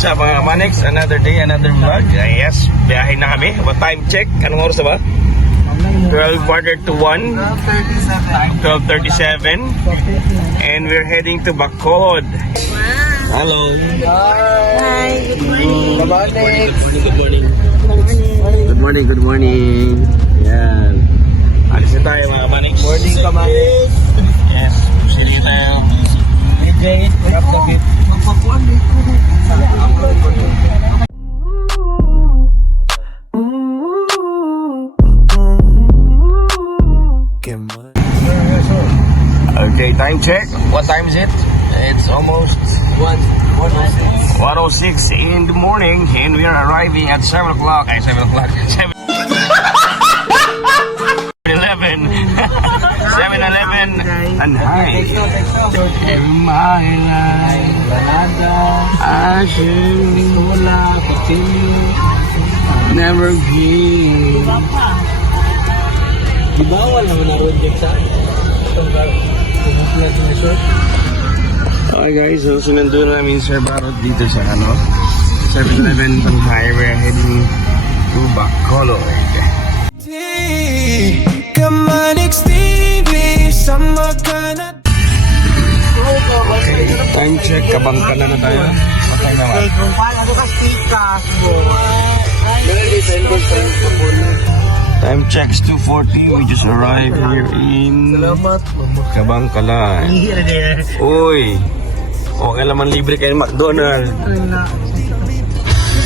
What's up mga Manix? Another day, another vlog. Yes, biyahe na kami. What time check? Anong oras na ba? 12 quarter to 1. 12:37. And we're heading to Bacolod. Hello. Hi, good morning. Good morning. Good morning. Good morning. Good morning. Yan. Alis na tayo mga Manix. Morning ka, Manix. Yes, sige tayo. DJ, grab the bit. Magpapuan dito. Okay, time check. What time is it? It's almost 1:06 in the morning, and we are arriving at 7 o'clock. 7 o'clock. 7-Eleven. 7-Eleven and hi. In my life, I should never give. Di ba wala mo naroon din sa itong kumukulat ng resort? Okay guys, so sinundo namin Sir Barot dito sa 7-Eleven and hi. We're heading to Bacolod. Okay, time check, kabangkala na tayo. Okay naman. Kung paano ko ka-stikas mo? Time checks 2:40. We just arrived here in Salamat. Kabangkalan. Uy, okay naman libre kayo ng McDonald's.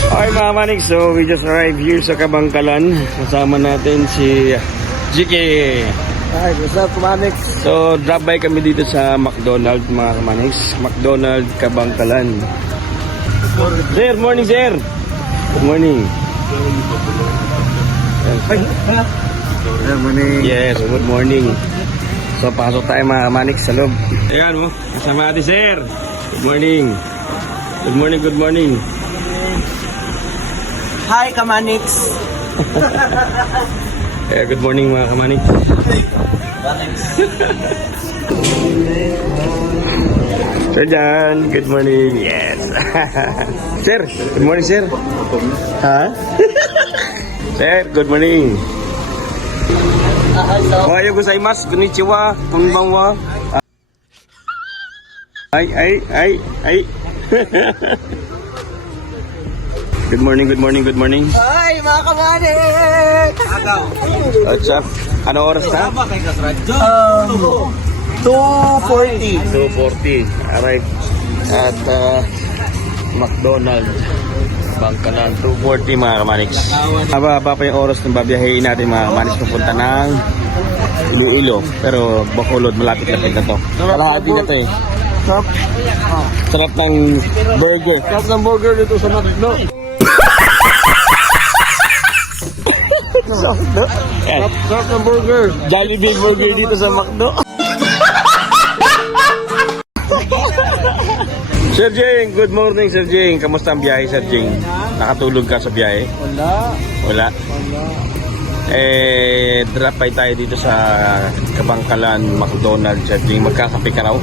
Okay mga Manix, so we just arrived here sa Kabangkalan. Kasama natin si GK. Hi, what's up, Manix? So drop by kami dito sa McDonald's mga Manix. McDonald's Kabangkalan. Sir, morning sir. Good morning. Good morning. Yes, good morning. So pasok tayo mga Manix sa loob. Ayan mo, kasama natin sir. Good morning. Good morning, good morning. Hi, Kamanix. Good morning mga Kamanix. Sir John, good morning. Yes. Sir, good morning sir. Ha? Sir, good morning. Ohayo gozaimasu. Konnichiwa. Konbanwa. Ay. Good morning, good morning, good morning. Hi, mga Kamanix! What's up? Ano oras na? 2:40. 2:40. Arrived at McDonald's. Bangkalan, 2:40 mga Kamanix. Haba pa yung oras na babiyahin natin mga Kamanix papunta ng Iloilo. Pero Bacolod, malapit-lapit na to. Kalahati na to eh. Sarap. Sarap ng burger. Sarap ng burger dito sa McDo. Yan. Sarap ng burger. Jollibee burger dito sa McDo. Sir Jing, good morning Sir Jing. Kamusta ang biyahe Sir Jing? Nakatulog ka sa biyahe? Wala. Drop by tayo dito sa Kabangkalan, McDonald's Sir Jing. Magkakape ka raw?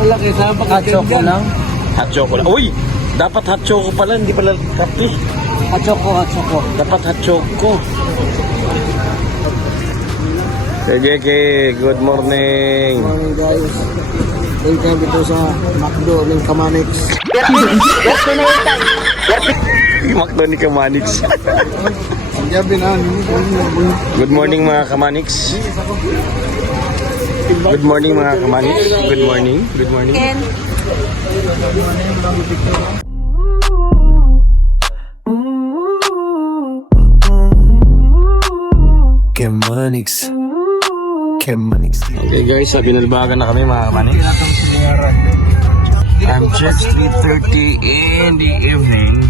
Wala kayo sa hot choco lang. Hot choco lang. Uy! Dapat hot choco pala, hindi pala kape. Hot choco. Dapat hot choco. Sir JK, good morning. Morning guys. Welcome dito sa McDo ng Kamanix. McDo ni Kamanix. Gabi na. Good morning mga Kamanix. Good morning mga Kamanix. Good morning. Good morning. Ken. Kemanix. Okay guys, binalbagan na kami mga Kamanix. Time check 3:30 in the evening.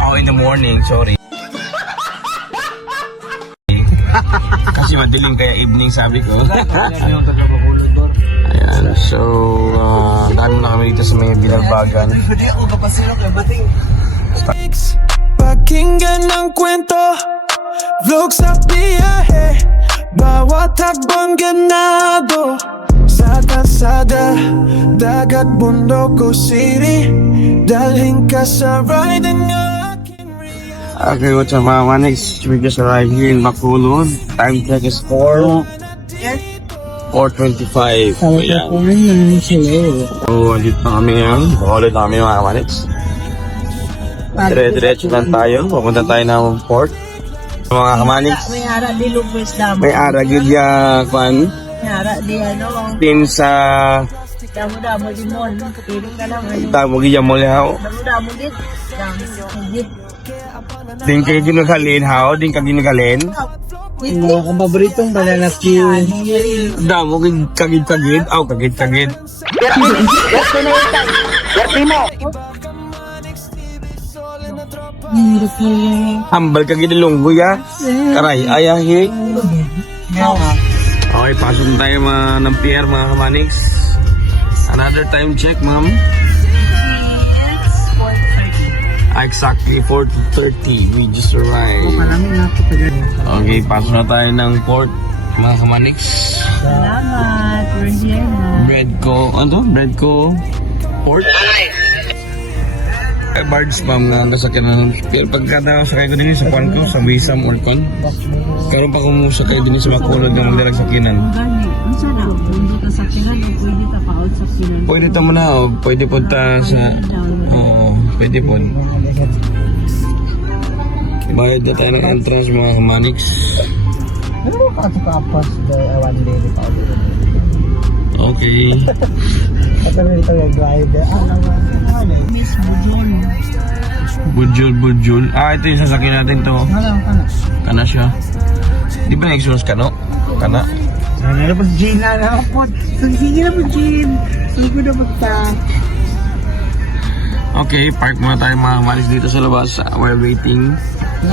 Oh, in the morning, sorry. Kasi madilim kaya evening sabi ko. Ayan, so dami na kami dito sa may binalbagan. Pakinggan ng kwento, vlog sa biyahe, bawat hakbang ganado, sa kalsada, dagat at Bondoco City. Dalhin ka sa ride ng aking Okay, what's up mga Manix? We just arrived here in Bacolod. Time check is 4:25. Ayan. So, andito na kami ngayon. Bacolod na kami mga Manix. Dire-diretso lang tayo. Papunta tayo ng port. Mga Manix. May ara di lupes damo. May aragid ya kwan. May ara di ano. Tin sa Damo di mon. Piling ka lang. tamo gya mo lihaw. Damo dit. Dit. Din kay ginugalin haw, din ka ginugalin. Mga kababritong banana queue. Damo kagid-kagid. Aw, kagid-kagid. Hambal kagid lunggo ya. Karay ayahi. Okay, pasok na tayo ng pier mga Kamanix. Another time check, ma'am. Exactly 4:30. We just arrived. Okay, pasok na tayo ng port mga Kamanix. Salamat. We're here na. Breadco, ano to? Breadco port? Barge ma'am na nasakyan na. Pero pagka nasakay ko din sa kwan ko, sa Wisam or kwan. Karoon pa kung sakay din sa Bacolod ng magdalag sakinan. Gani. Ang sarap. Hindi ka sakinan o pwede ka pa-out sakinan. Pwede ta mo na, o pwede po ta sa... Oo, pwede po. Bayad na tayo ng entrance mga Kamanix. Ano mo kapos the one day ni Paulo? Okay. Ito rin ito yung drive. Miss Bujol. Budjol. Ah, ito yung sasakyan natin to. Kana siya. Di ba na-exhaust ka, no? Kana. Ano na po Gina na po? Sige na po Gin. Sige na po ta. Okay, park muna tayo mga Kamanix dito sa labas while waiting.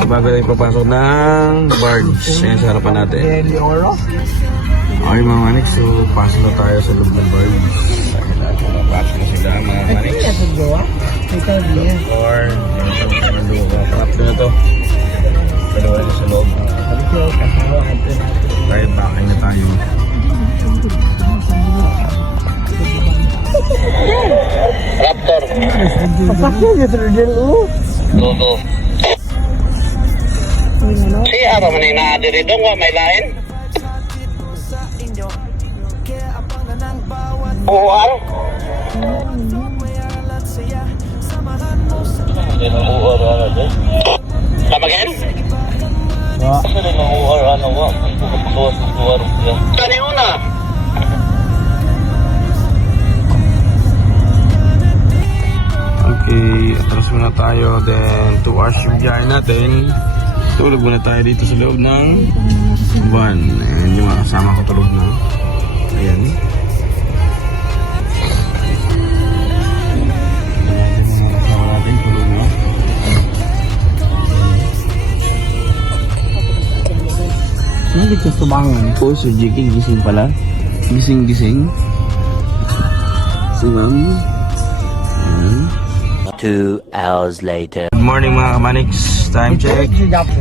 Bago tayo papasok ng barge. Yan sa harapan natin. Deli Oro. Okay mga Kamanix, so pasok na tayo sa loob ng barge. Pasok na sila mga Kamanix. Ito jowa. Ito niya. Or, pangatlo na to. Dalawa na sa loob. Ito kasawa ito natin. Tayo bakay na tayo. Raptor. Pasakyan niya sa Rodel O. Lolo. Si apa man na diri dong wa may lain? Buwan. Kapagin? Kaniuna. Okay, atras muna tayo. Then, 2 hours yung biyahe natin. Tulog muna tayo dito sa loob ng van. Ayan yung mga kasama ko tulog na. Ayan. Yung mga kasama natin tulog na. Hindi ka subangan. Oh, si Jiki gising pala. Gising-gising. Si ma'am. Ayan. 2 hours later. Good morning mga Kamanix. Time check.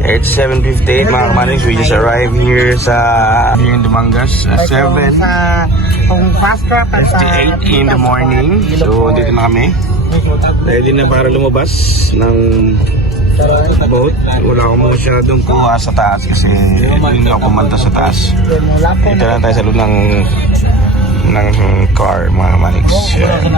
It's 7:58 mga Kamanix. We just arrived here in Dumangas at 7:58 Kung fast trap at in the morning. So dito na kami. Ready na para lumabas ng boat. Wala akong masyadong kuha sa taas kasi hindi ako pumunta sa taas. Dito lang tayo sa loob ng car mga Kamanix. Good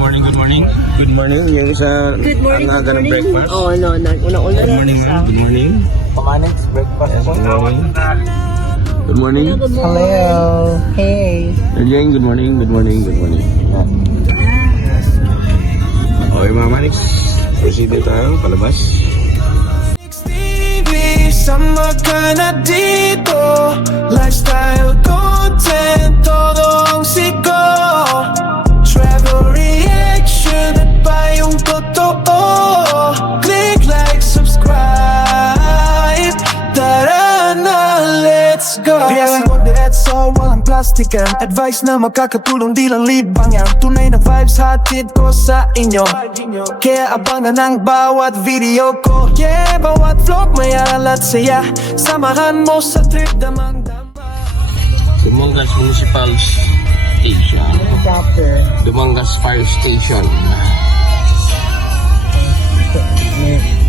morning, good morning. Good morning. Yung isa ang aga ng breakfast. Oh, no. Una-una. Good morning, ma'am. Good morning. Kamanix, breakfast po. Good morning. Good morning. Hello. Hey. Again, good morning, good morning, good morning. Okay mga Manix, proceed na tayo, palabas. TV, sama ka na dito. Lifestyle content, todo ang siko. Travel reaction at pa yung totoo. Click like, subscribe. Tara na, let's go. Biyasin ko diretso, walang plastikan. Advice na makakatulong, di lang libangan. Tunay na vibes hatid ko sa inyo. Kaya abangan ang bawat video ko. Yeah, bawat vlog may aral at saya. Samahan mo sa trip damang-dama. Dumangas Municipals. Station. Chapter. Dumangas Fire Station.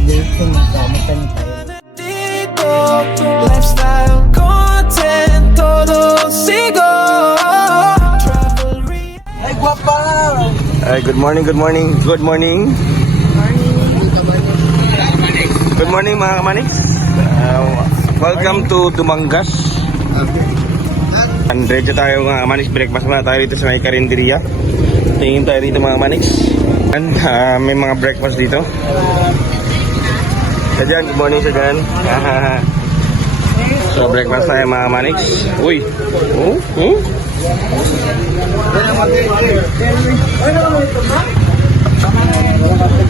Dito magkamakan tayo. Lifestyle, content, todo sigo. Ay, guapa! Ay, good morning, good morning, good morning. Good morning mga kamanix. Welcome to Dumangas. Diretso tayo mga kamanix. Breakfast muna tayo dito sa may karinderya. Tingin tayo dito mga kamanix. And, may mga breakfast dito. Sadyan, good morning Sadyan. So breakfast tayo mga kamanix. Uy!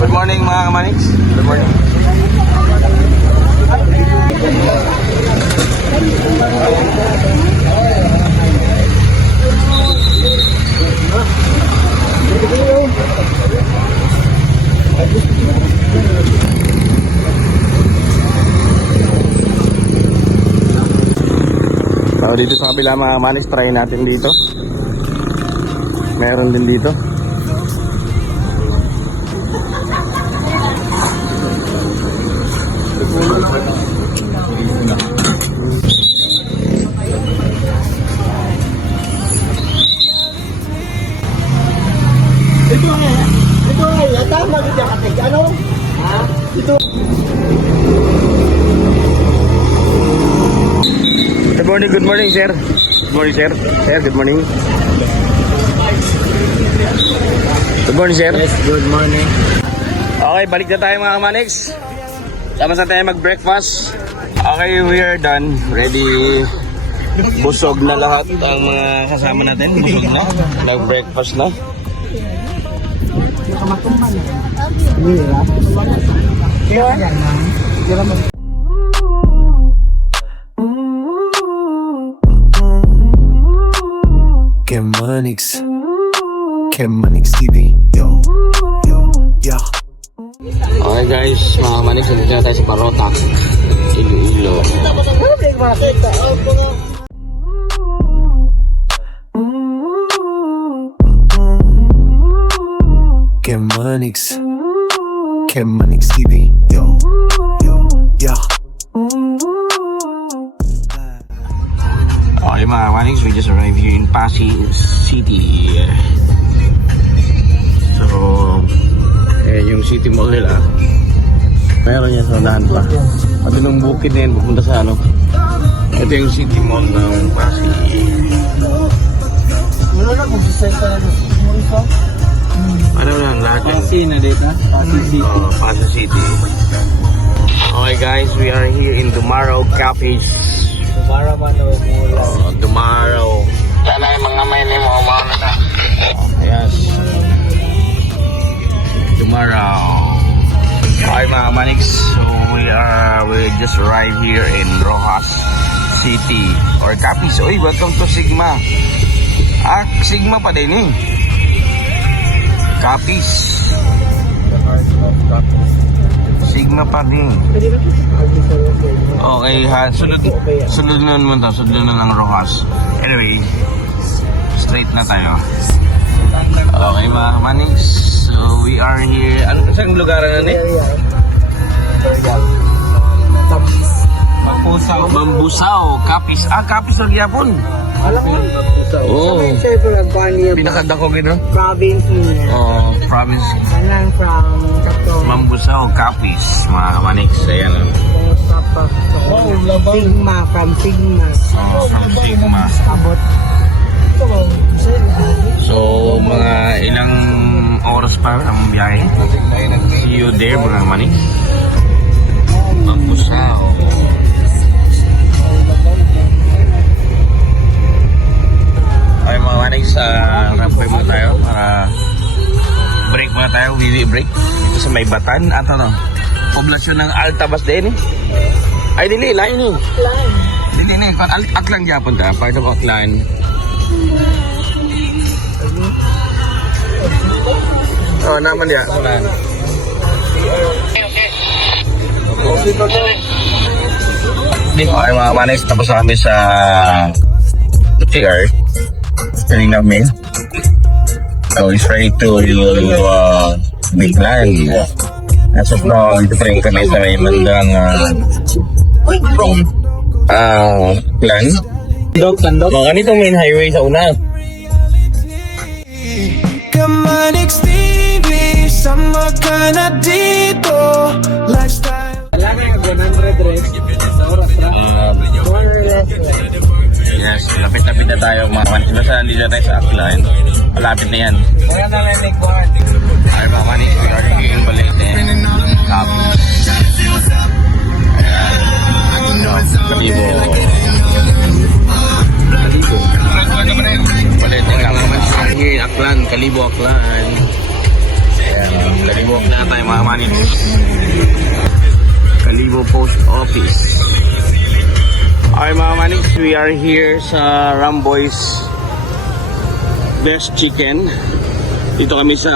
Good morning mga kamanix. Good morning. So dito sa kabila mga manis, try natin dito. Meron din dito. Good morning sir. Good morning sir. Sir, good morning. Good morning sir. Yes, good morning. Okay, balik na tayo mga kamanix. Sama-sama tayo mag-breakfast. Okay, we are done. Ready. Busog na lahat ang mga kasama natin. Busog na. Nag-breakfast na. Kemanix TV. Yo, yeah. Okay guys, mga kamanix, nandito na tayo sa Parotac, Iloilo. Kemanix TV. Yo, yeah. Okay mga kamanix, we just arrived here in Pasig City. So, yung city mall nila, meron yan sa unahan pa. Pati nung bukid na yan, pupunta sa ano. Ito yung city mall ng Pasig. Wala na kung sisay ka na sa Ano lang, lahat yan. Pasig na dito. Pasig City. Pasig City. Okay guys, we are here in Dumaro Cafes. Para man o mula. Dumaro. Sana yung mga may name mo, mga na. Yes. Dumaro. Okay mga manix, so we just arrived here in Rojas City or Capiz. Uy, welcome to Sigma. Sigma pa din eh. Capiz. Sigma pa din. Okay ha, sunod na naman to, sunod na ng Rojas. Anyway, straight na tayo. Okay mga manix, so we are here. Ano saan lugar na ni? Bambusao, Capiz. Capiz ng Yapon. Alam mo? Oo. Sir, kung nagkuhan niya Pinakadako gino? province niya. Oh, province. Anang from Capitol. Bambusao, Capiz, mga manix. Ayan o. Sigma, from Sigma. From Sigma. Abot. So, mga ilang oras pa ang biyahe. See you there, mga manix. Bambusao. Okay mga manix, rampay muna tayo para break muna tayo, Willy break dito sa may Batan at ano, poblasyon ng Altabas din eh. Ay dili, lain eh. Dili na, Aklan Japon ta, part of Aklan. Oh, naman dia. Okay mga manix, tapos na kami sa CR. filling up meal. So it's ready to decline. As of now, ito pa rin kami sa may bandang plan. Tandok. Mga ganitong main highway sa una. Kamanix TV, sama ka na dito. Lifestyle. Wala na yung 100 rin. Sa oras ra. More or less. Yes, lapit-lapit na tayo mga manis. Basta nandito tayo sa Aklan. Malapit na yan. Kaya na lang yung kuhan. Ay mga manis, we are here in Balete. Kalibo. Balete nga naman. Here in Aklan, Kalibo Aklan. Ayan, Kalibo Aklan tayo mga manis. Kalibo Post Office. Okay mga manis, we are here sa Ramboy's Best Chicken. Dito kami sa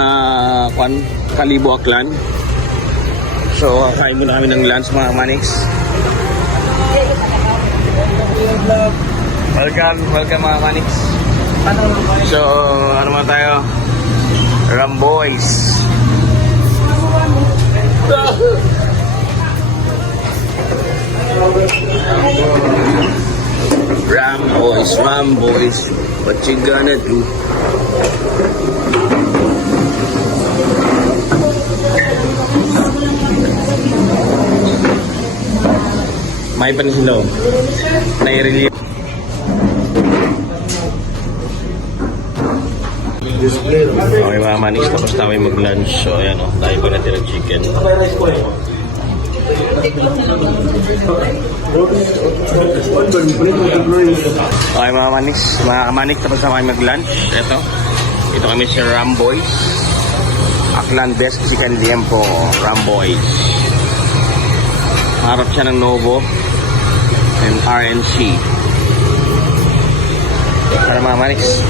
Kalibo Aklan. So, kain muna kami ng lunch mga maniks. Welcome mga maniks. So, ano man tayo? Ramboy's. Ramboy's, what you gonna do? May pansilo. Nai-release. Okay mga manis, tapos tayo mag-lunch. So ayan o, tayo pa natin ng chicken. Okay mga manik, tapos tayo mag-lunch. Ito kami sa Ramboy's Aklan Best Chicken Liempo. Ramboy's. Harap siya ng Novo and RNC. Para mga maniks.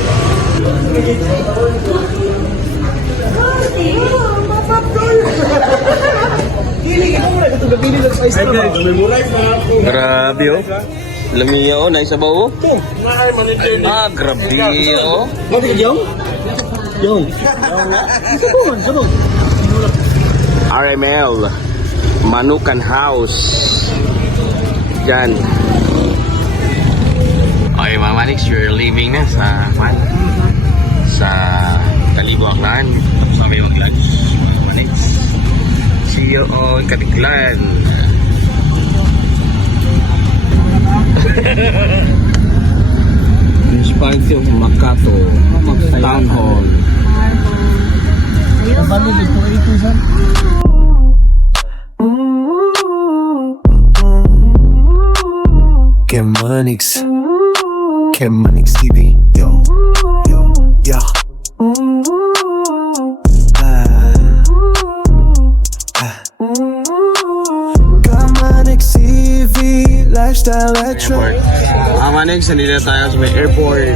Grabe oh. Lamiya oh, naisabaw oh. Grabe oh. RML Manukan House. Diyan. Okay mga maniks, you're leaving na sa Kalibo Aklan. Tapos kami mag-lunch mga maniks. See you on Katiklan. Municipality of Makati Town Hall. Balo dito ito sa. Kemanix TV, yo, yo. Kemanix TV, lifestyle retro. Manix, nandito tayo sa may airport.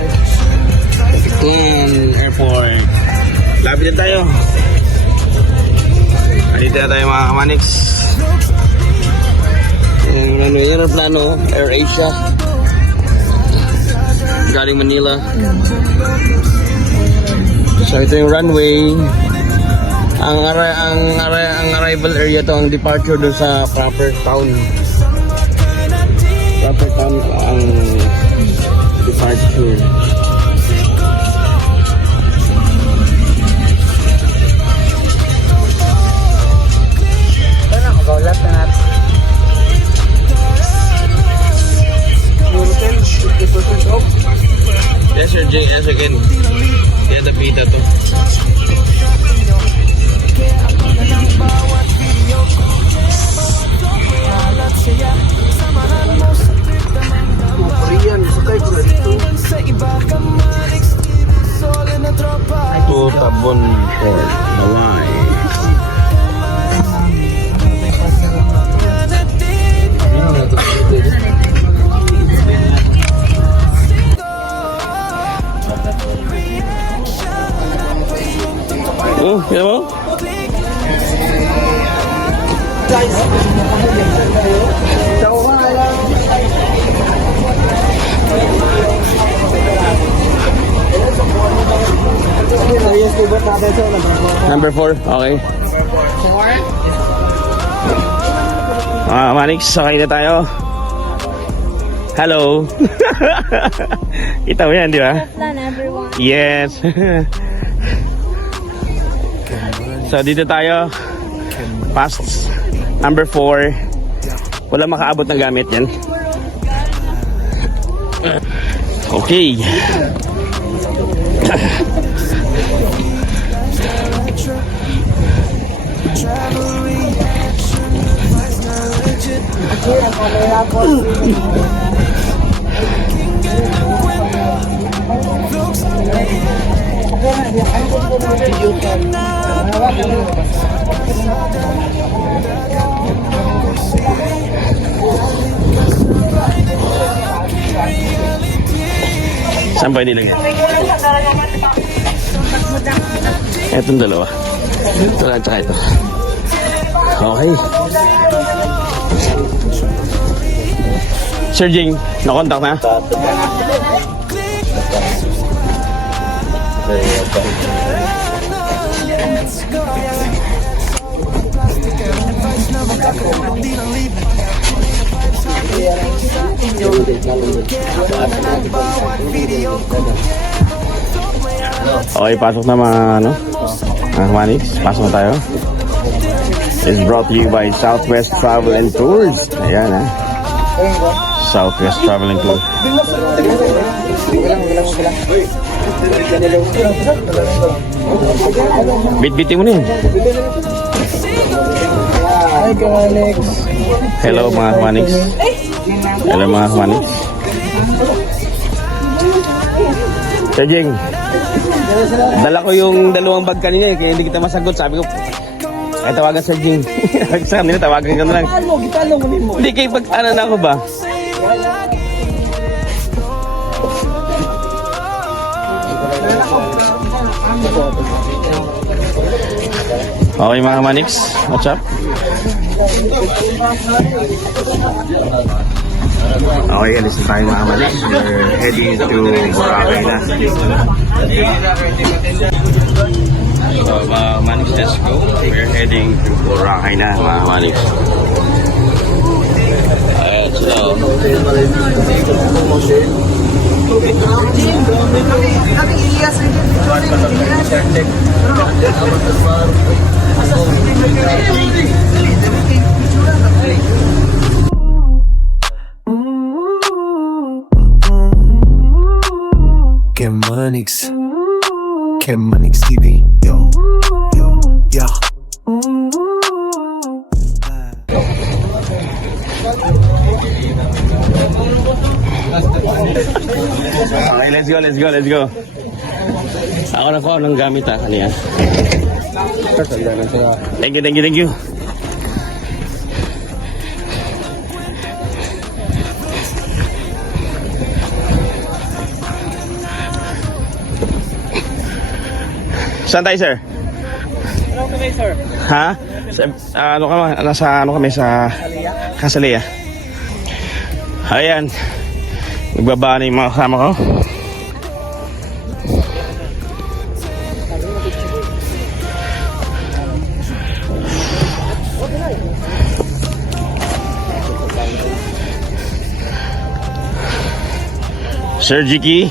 Airport. Lapit na tayo. Nandito na tayo mga Manix. Ano yan ang plano? Air Asia. Galing Manila. So ito yung runway. Ang arrival area to, ang departure dun sa proper town. Proper town ang departure. Sana magaulat na natin. Yes sir, JS again. Kaya tapita to. Korean, sakay ko na dito. Ito Tabon Port, Malay. Oh, ya mo? Number 4, okay. Manix, sakay na tayo. Hello. Kita mo yan, di ba? Yes. So, dito tayo. Past number 4. Wala makaabot ng gamit yan. Okay. Saan ba nilagay? Etong dalawa. Ito lang, tsaka ito. Okay. Sir Jing, nakontak na? Okay, pasok na mga ano, Manix, pasok na tayo. It's brought to you by Southwest Travel and Tours. Ayan ha. Southwest Travel and Tours. Bit-bitin mo na yun. Hello mga Manix. Hello mga Manix. Sir Jing, dala ko yung dalawang bag kanina kaya hindi kita masagot. Sabi ko, ay tawagan Sir Jing. Sa kanila tawagan ka na lang. Hindi kayo pag-ano na ako ba? Okay mga Manix, what's up? Okay, alis na tayo mga Manix. We're heading to Boracay na. So mga Manix, let's go. We're heading to Boracay na mga Manix. Alright, so Kemanix TV. Yo, yeah. okay, let's go. Ako na ko ng gamit ha, kanina. Thank you. Saan tayo, sir? Ano kami, sir? Ha? Nasa ano kami sa Casalia. Ayan. Nagbaba na yung mga kasama ko. Sir Jiki.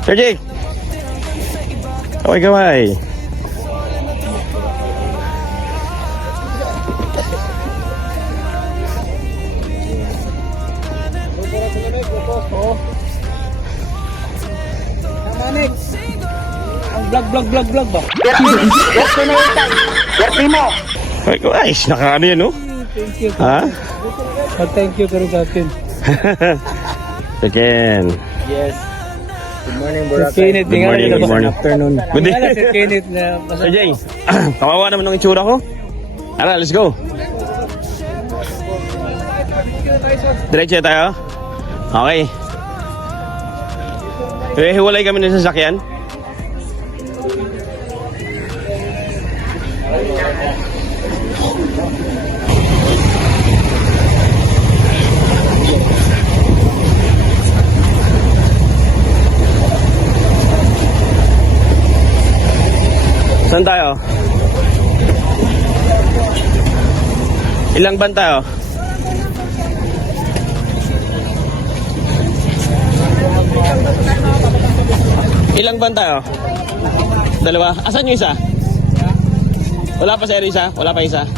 Sir Jake. Kaway. Ang vlog ba? Ay, nakaano yan, no? Thank you. Ha? Thank you pero sa atin. Again. Yes. Good morning, Boracay. Good morning. Afternoon. Good day. Si Kenneth na Sir Jay, kawawa naman ng itsura ko. Tara, let's go. Diretso tayo? Okay. Hiwalay kami ng sasakyan. Saan tayo? Ilang ban tayo? Ilang ban tayo? Dalawa? Asan yung isa? Wala pa sir isa? Wala pa isa?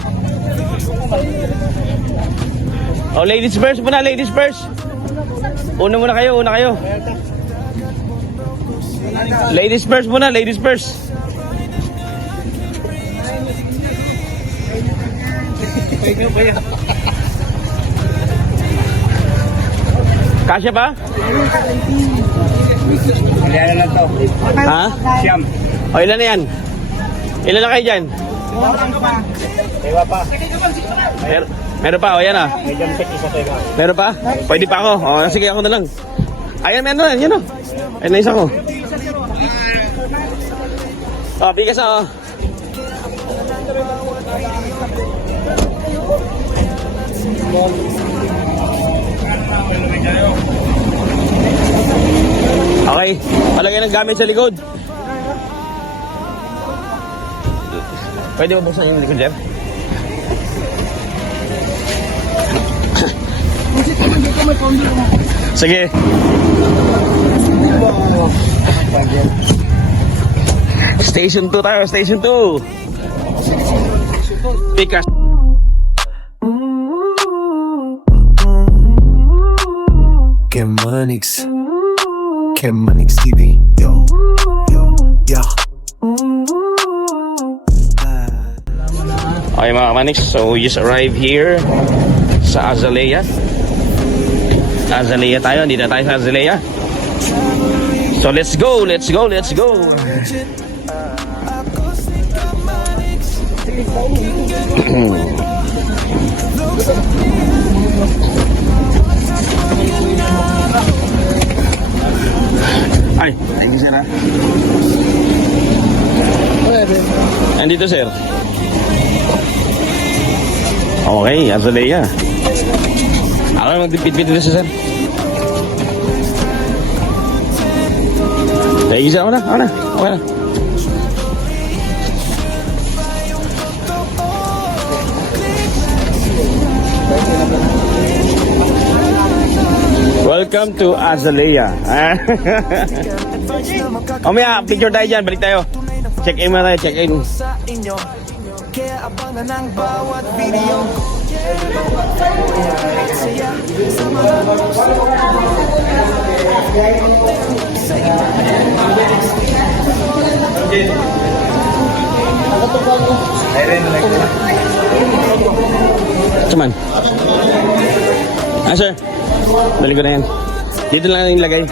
Oh, ladies first muna, ladies first. Una muna kayo, una kayo. Ladies first muna, ladies first. Kasya pa? Ilan na lang to? Ha? Siyam. O ilan na yan? Ilan na kayo dyan? Ewa pa. Meron pa, o yan ah. May gamit isa to ikaw. Meron pa? Pwede pa ako. O sige ako na lang. Ayan, meron na, yan o. Ayun na isa ko. O, bigas na o. Okay, palagay ng gamit sa likod. Pwede mo buksan yung likod, Jeff? Sige. Station 2 tayo, Station 2. Pikas. Kemanix TV. Yo, yo. Okay mga Kamanix, so we just arrived here sa Azalea. Azalea tayo, hindi na tayo sa Azalea. So let's go, let's go, let's go. Ay, thank you sir ha. Nandito sir. Okay, Azalea. Ako na magdipit-pit dito sir. Thank you sir, ako na. Okay na. Welcome to Azalea. Mamaya, picture tayo dyan. Balik tayo. Check in muna tayo. Check in. Kaya abangan ang bawat video ko. Sa mga Cuman. Ah, sir. Balik ko na yan. Dito lang yung lagay.